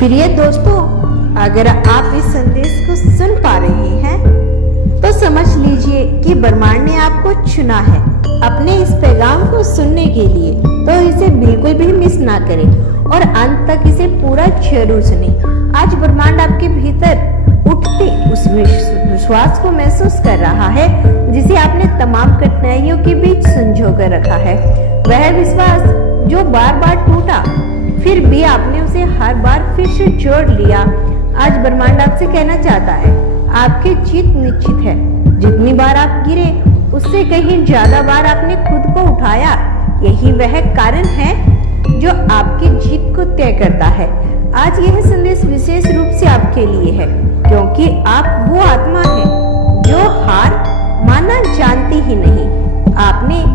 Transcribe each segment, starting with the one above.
प्रिय दोस्तों, अगर आप इस संदेश को सुन पा रहे हैं तो समझ लीजिए कि ब्रह्मांड ने आपको चुना है अपने इस पैगाम को सुनने के लिए। तो इसे बिल्कुल भी मिस ना करें और अंत तक इसे पूरा जरूर सुनें। आज ब्रह्मांड आपके भीतर उठते उस विश्वास को महसूस कर रहा है जिसे आपने तमाम कठिनाइयों के बीच संजो कर रखा है। वह विश्वास जो बार बार टूटा, फिर भी आपने उसे हर बार फिर से जोड़ लिया। आज ब्रह्मांड आपसे कहना चाहता है, आपकी जीत निश्चित है। जितनी बार आप गिरे, उससे कहीं ज्यादा बार आपने खुद को उठाया। यही वह कारण है जो आपकी जीत को तय करता है। आज यह संदेश विशेष रूप से आपके लिए है, क्योंकि आप वो आत्मा है जो हार मानना जानती ही नहीं। आपने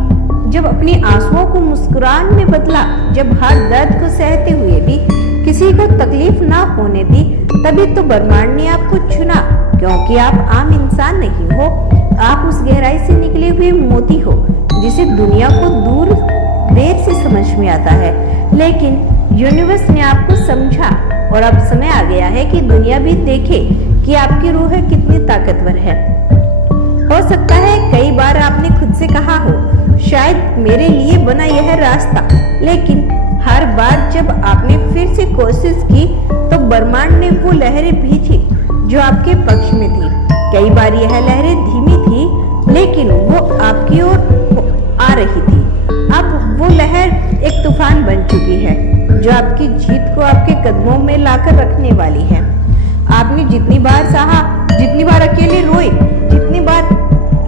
जब अपनी आंसुओं को मुस्कुराहट में बदला, जब हर दर्द को सहते हुए भी किसी को तकलीफ ना होने दी, तभी तो ब्रह्मांड ने आपको चुना। क्योंकि आप आम इंसान नहीं हो, आप उस गहराई से निकले हुए मोती हो जिसे दुनिया को दूर देर से समझ में आता है, लेकिन यूनिवर्स ने आपको समझा और अब समय आ गया है कि दुनिया भी देखे कि आपकी रूह कितनी ताकतवर है। हो सकता है कई बार आपने खुद से कहा हो, शायद मेरे लिए बना यह रास्ता, लेकिन हर बार जब आपने फिर से कोशिश की तो ब्रह्मांड ने वो लहरें भेजी जो आपके पक्ष में थी। कई बार यह लहरें धीमी थी, लेकिन वो आपकी ओर आ रही थी। अब वो लहर एक तूफान बन चुकी है जो आपकी जीत को आपके कदमों में लाकर रखने वाली है। आपने जितनी बार सहा, जितनी बार अकेले रोए, जितनी बार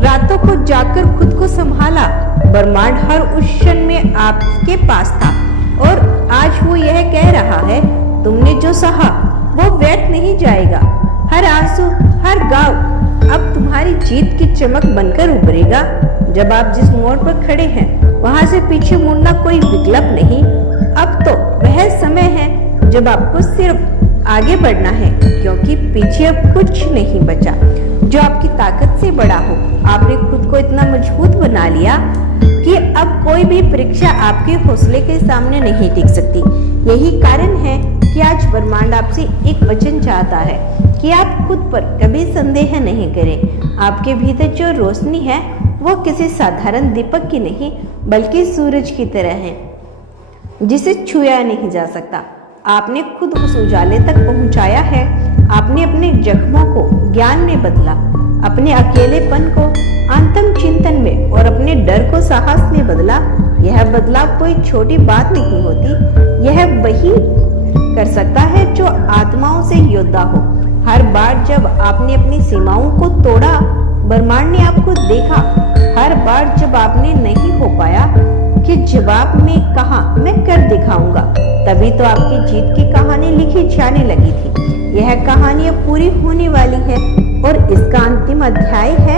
रातों को जाकर खुद को संभाला, ब्रह्मांड हर उस क्षण में आपके पास था। और आज वो यह कह रहा है, तुमने जो सहा वो व्यर्थ नहीं जाएगा। हर आंसू, हर गाँव अब तुम्हारी जीत की चमक बनकर उभरेगा। जब आप जिस मोड़ पर खड़े हैं वहां से पीछे मुड़ना कोई विकल्प नहीं। अब तो वह समय है जब आपको सिर्फ आगे बढ़ना है, क्योंकि पीछे अब कुछ नहीं बचा जो आपकी ताकत से बड़ा हो। आपने खुद को इतना मजबूत बना लिया कि अब कोई भी परीक्षा आपके हौसले के सामने नहीं टिक सकती। यही कारण है कि आज ब्रह्मांड आपसे एक वचन चाहता है कि आप खुद पर कभी संदेह नहीं करें। आपके भीतर जो रोशनी है वो किसी साधारण दीपक की नहीं, बल्कि सूरज की तरह है जिसे छुआ नहीं जा सकता। आपने खुद उस उजाले तक पहुंचाया है। आपने अपने जख्मों को ज्ञान में बदला, अपने अकेलेपन को अंतम चिंतन में और अपने डर को साहस में बदला। यह बदलाव कोई छोटी बात नहीं होती। यह वही कर सकता है जो आत्माओं से योद्धा हो। हर बार जब आपने अपनी सीमाओं को तोड़ा, ब्रह्मांड ने आपको देखा। हर बार जब आपने नहीं हो पाया कि जवाब में कहा मैं कर दिखाऊंगा, तभी तो आपकी जीत की कहानी लिखी जाने लगी थी। यह कहानी अब पूरी होने वाली है और इसका अंतिम अध्याय है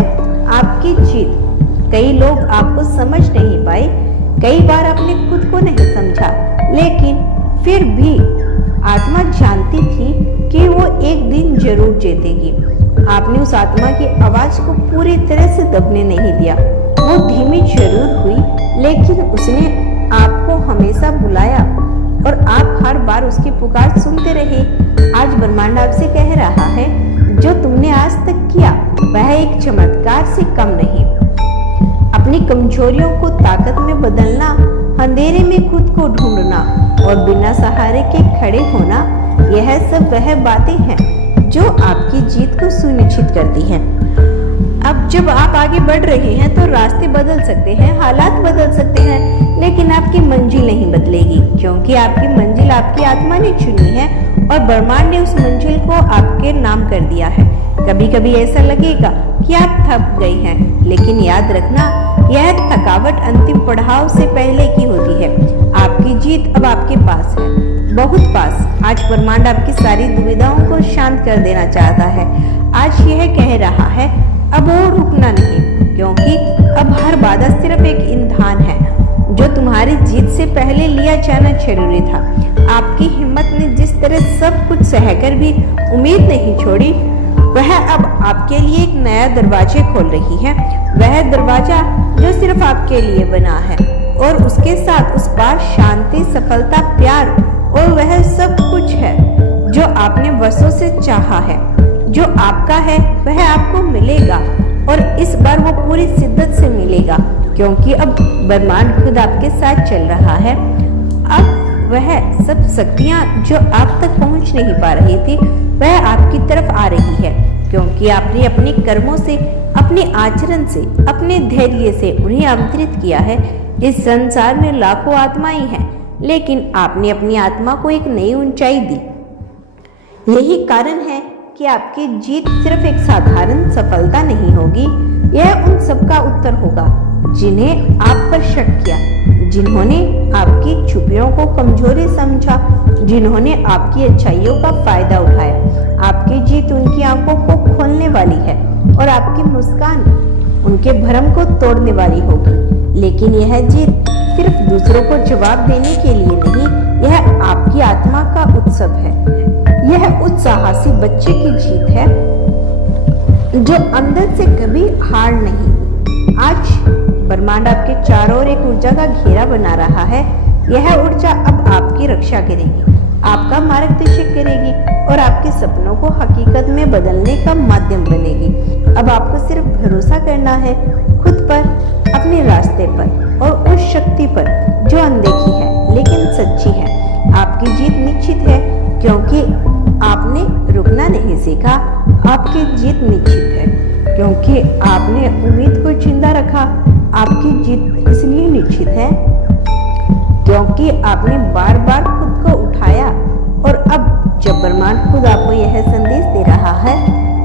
आपकी जीत। कई लोग आपको समझ नहीं पाए, कई बार आपने खुद को नहीं समझा, लेकिन फिर भी आत्मा जानती थी कि वो एक दिन जरूर जीतेगी। आपने उस आत्मा की आवाज को पूरी तरह से दबने नहीं दिया। वो धीमी जरूर हुई, लेकिन उसने आपको हमेशा बुलाया और आप हर बार उसकी पुकार सुनते रहे। आज ब्रह्मांड आपसे कह रहा है, जो तुमने आज तक किया वह एक चमत्कार से कम नहीं। अपनी कमजोरियों को ताकत में बदलना, अंधेरे में खुद को ढूंढना और बिना सहारे के खड़े होना, यह सब वह बातें हैं जो आपकी जीत को सुनिश्चित करती हैं। अब जब आप आगे बढ़ रहे हैं तो रास्ते बदल सकते हैं, हालात बदल सकते हैं, लेकिन आपकी मंजिल नहीं बदलेगी, क्योंकि आपकी मंजिल आपकी आत्मा ने चुनी है और ब्रह्मांड ने उस मंजिल को आपके नाम कर दिया है। कभी कभी ऐसा लगेगा कि आप थक गए हैं, लेकिन याद रखना, यह थकावट अंतिम पड़ाव से पहले की होती है। आपकी जीत अब आपके पास है, बहुत पास। आज ब्रह्मांड आपकी सारी दुविधाओं को शांत कर देना चाहता है। आज यह कह रहा है, अब और रुकना नहीं, क्योंकि अब हर बाधा सिर्फ एक इंसान है जो तुम्हारी जीत से पहले लिया जाना जरूरी था। आपकी हिम्मत ने जिस तरह सब कुछ सहकर भी उम्मीद नहीं छोड़ी, वह अब आपके लिए एक नया दरवाजे खोल रही है। वह दरवाजा जो सिर्फ आपके लिए बना है और उसके साथ उस पार शांति, सफलता, प्यार और वह सब कुछ है जो आपने वर्षों से चाहा है, जो आपका है वह आपको मिलेगा और इस बार वो पूरी शिद्दत से मिलेगा, क्योंकि अब ब्रह्मांड खुद आपके साथ चल रहा है। अब वह सब शक्तियां जो आप तक पहुंच नहीं पा रही थी वह आपकी तरफ आ रही है, क्योंकि आपने अपने कर्मों से, अपने आचरण से, अपने धैर्य से उन्हें आमंत्रित किया है। इस संसार में लाखों आत्माएं हैं, लेकिन आपने अपनी आत्मा को एक नई ऊंचाई दी। यही कारण है कि आपकी जीत सिर्फ एक साधारण सफलता नहीं होगी, यह उन सबका उत्तर होगा जिन्हें आप पर शक किया, जिन्होंने आपकी छुपियों को कमजोरी समझा, जिन्होंने आपकी अच्छाइयों का फायदा उठाया। आपकी जीत उनकी आंखों को खोलने वाली है और आपकी मुस्कान उनके भ्रम को तोड़ने वाली होगी। लेकिन यह जीत सिर्फ दूसरों को जवाब देने के लिए नहीं, यह आपकी आत्मा का उत्सव है। यह उस साहसी बच्चे की जीत है जो अंदर से कभी हार नहीं। आज ब्रह्मांड आपके चारों ओर एक ऊर्जा का घेरा बना रहा है। यह ऊर्जा अब आपकी रक्षा करेगी, आपका मार्गदर्शन करेगी और आपके सपनों को हकीकत में बदलने का माध्यम बनेगी। अब आपको सिर्फ भरोसा करना है खुद पर, अपने रास्ते पर और उस शक्ति पर जो अनदेखी है लेकिन सच्ची है। आपकी जीत निश्चित है, क्योंकि आपने रुकना नहीं सीखा। आपकी जीत निश्चित है क्योंकि आपने उम्मीद को जिंदा रखा। आपकी जीत इसलिए निश्चित है क्योंकि आपने बार बार खुद को उठाया। और अब जब ब्रह्मांड खुद आपको यह संदेश दे रहा है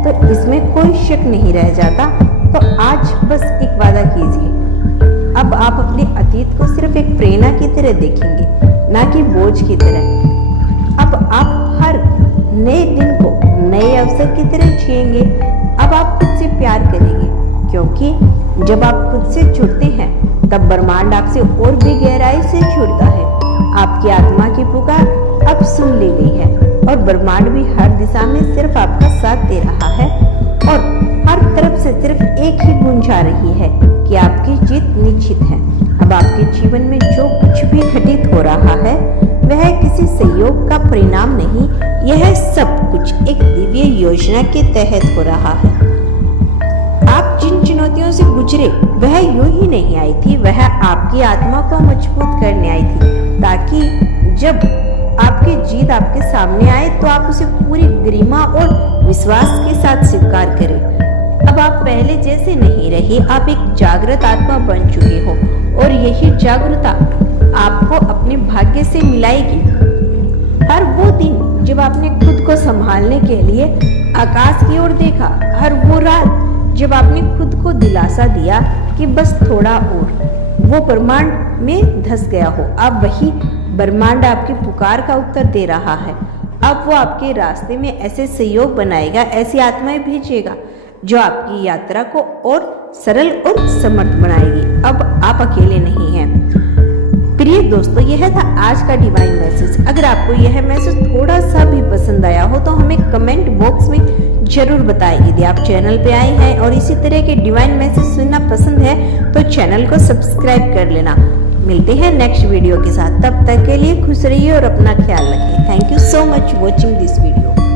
तो इसमें कोई शक नहीं रह जाता। तो आज बस एक वादा कीजिए, अब आप अपने अतीत को सिर्फ एक प्रेरणा की तरह देखेंगे, ना कि बोझ की तरह। अब आप हर नए दिन को नए अवसर की तरह जिएंगे। अब आप खुद से प्यार करेंगे, क्योंकि जब आप खुद से जुड़ते हैं तब ब्रह्मांड आपसे और भी गहराई से जुड़ता है। आपकी आत्मा की पुकार अब सुन ली गई है और ब्रह्मांड भी हर दिशा में सिर्फ आपका साथ दे रहा है और हर तरफ से सिर्फ एक ही गूंज आ रही है कि आपकी जीत निश्चित है। अब आपके जीवन में जो कुछ भी घटित हो रहा है वह किसी संयोग का परिणाम नहीं, यह सब कुछ एक दिव्य योजना के तहत हो रहा है। आप जिन चुनौतियों से गुजरे वह यूं ही नहीं आई थी, वह आपकी आत्मा को मजबूत करने आई थी, ताकि जब आपकी जीत आपके सामने आए तो आप उसे पूरी गरिमा और विश्वास के साथ स्वीकार करें। अब आप पहले जैसे नहीं रहे, आप एक जागृत आत्मा बन चुके हो और यही जागरूकता आपको अपने भाग्य से मिलाएगी। हर वो दिन जब आपने खुद को संभालने के लिए आकाश की ओर देखा, हर वो रात जब आपने खुद को दिलासा दिया कि बस थोड़ा और वो ब्रह्मांड में धंस गया हो, अब वही ब्रह्मांड आपकी पुकार का उत्तर दे रहा है। अब वो आपके रास्ते में ऐसे सहयोग बनाएगा, ऐसी आत्माएं भेजेगा जो आपकी यात्रा को और सरल और समर्थ बनाएगी। अब आप अकेले नहीं हैं। प्रिय दोस्तों, यह था आज का डिवाइन मैसेज। अगर आपको यह मैसेज थोड़ा सा भी पसंद आया हो तो हमें कमेंट बॉक्स में जरूर बताएं। यदि आप चैनल पे आए हैं और इसी तरह के डिवाइन मैसेज सुनना पसंद है तो चैनल को सब्सक्राइब कर लेना। मिलते हैं नेक्स्ट वीडियो के साथ, तब तक के लिए खुश रहिए और अपना ख्याल रखिए। Thank you so much watching this video.